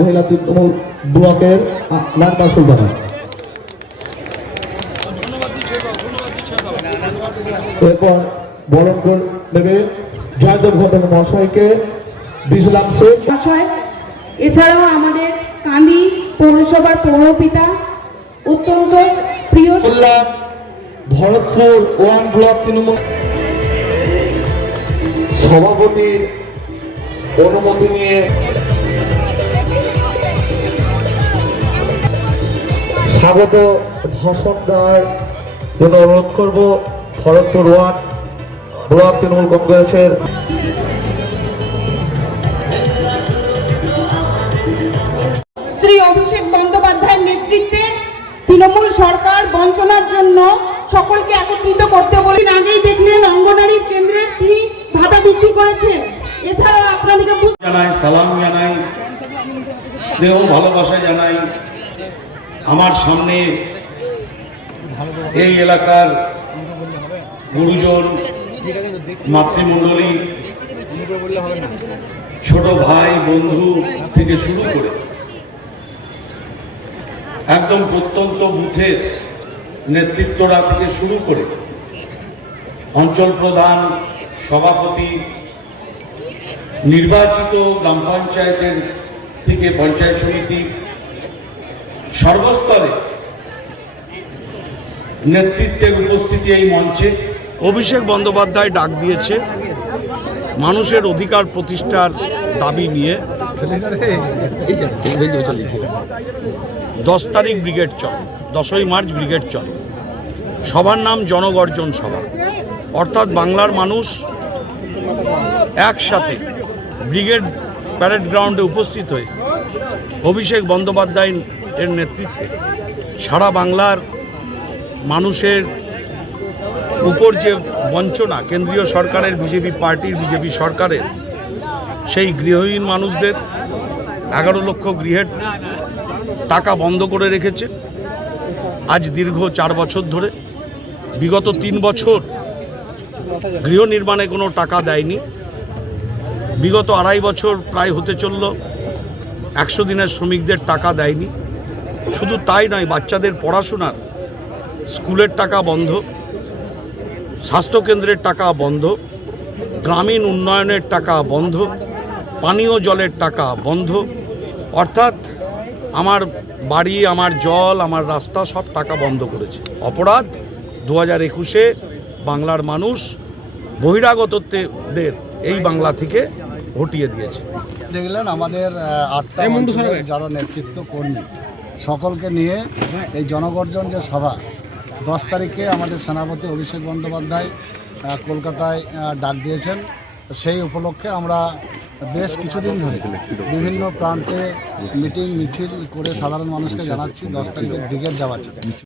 মহিলা তৃণমূল ব্লকের সুলতানা এরপর নেবে জয়দেব ঘটন মহাশয়কে বিজলাম শেখ মহাশয়, এছাড়াও আমাদের কান্দি পৌরসভার পৌরপিতা, অত্যন্ত প্রিয় ভরতপুর ওয়ান ব্লক তৃণমূল। সভাপতির অনুমতি নিয়ে স্বাগত ভাষণ দেওয়ার জন্য অনুরোধ করব ভরতপুর ওয়ান ব্লক তৃণমূল কংগ্রেসের শ্রী অভিষেক বন্দ্যোপাধ্যায়ের নেতৃত্বে তৃণমূল সরকার বঞ্চনার জন্য সকলকে একত্রিত করতে বলে। আগেই দেখলেন অঙ্গনারী কেন্দ্রে তিনি ভাতা বৃদ্ধি করেছেন। এছাড়াও আপনাদেরকে জানাই, সালাম জানাই স্নেহ ভালোবাসা জানাই। আমার সামনে এই এলাকার গুরুজন, মাতৃমণ্ডলী, ছোট ভাই, বন্ধু থেকে শুরু করে একদম প্রত্যন্ত বুথের নেতৃত্বরা থেকে শুরু করে অঞ্চল প্রধান, সভাপতি, নির্বাচিত গ্রাম পঞ্চায়েতের থেকে পঞ্চায়েত সমিতি, সর্বস্তরে নেতৃত্বের উপস্থিতি এই মঞ্চে। অভিষেক বন্দ্যোপাধ্যায় ডাক দিয়েছে মানুষের অধিকার প্রতিষ্ঠার দাবি নিয়ে। দশ তারিখ ব্রিগেড চল, দশই মার্চ ব্রিগেড চল। সবার নাম জনগর্জন সভা। অর্থাৎ বাংলার মানুষ একসাথে ব্রিগেড প্যারেড গ্রাউন্ডে উপস্থিত হয়ে অভিষেক বন্দ্যোপাধ্যায় এর নেতৃত্বে সারা বাংলার মানুষের উপর যে বঞ্চনা কেন্দ্রীয় সরকারের, বিজেপি পার্টির, বিজেপি সরকারের সেই গৃহহীন মানুষদের এগারো লক্ষ গৃহের টাকা বন্ধ করে রেখেছে। আজ দীর্ঘ চার বছর ধরে, বিগত তিন বছর গৃহ নির্মাণে কোনো টাকা দেয়নি। বিগত আড়াই বছর প্রায় হতে চলল, একশো দিনের শ্রমিকদের টাকা দেয়নি। শুধু তাই নয়, বাচ্চাদের পড়াশোনার স্কুলের টাকা বন্ধ, স্বাস্থ্যকেন্দ্রের টাকা বন্ধ, গ্রামীণ উন্নয়নের টাকা বন্ধ পানীয় জলের টাকা বন্ধ। অর্থাৎ আমার বাড়ি আমার জল আমার রাস্তা সব টাকা বন্ধ করেছে। অপরাধ দু হাজার একুশে বাংলার মানুষ বহিরাগতদের এই বাংলা থেকে হটিয়ে দিয়েছে। দেখলেন আমাদের আটটা যারা নেতৃত্ব কর্মী সকলকে নিয়ে এই জনগর্জন যে সভা দশ তারিখে আমাদের সেনাপতি অভিষেক বন্দ্যোপাধ্যায় কলকাতায় ডাক দিয়েছেন। সেই উপলক্ষে আমরা বেশ কিছুদিন ধরে বিভিন্ন প্রান্তে মিটিং, মিছিল করে সাধারণ মানুষকে জানাচ্ছি। দশ তারিখে ব্রিগেড যাওয়ার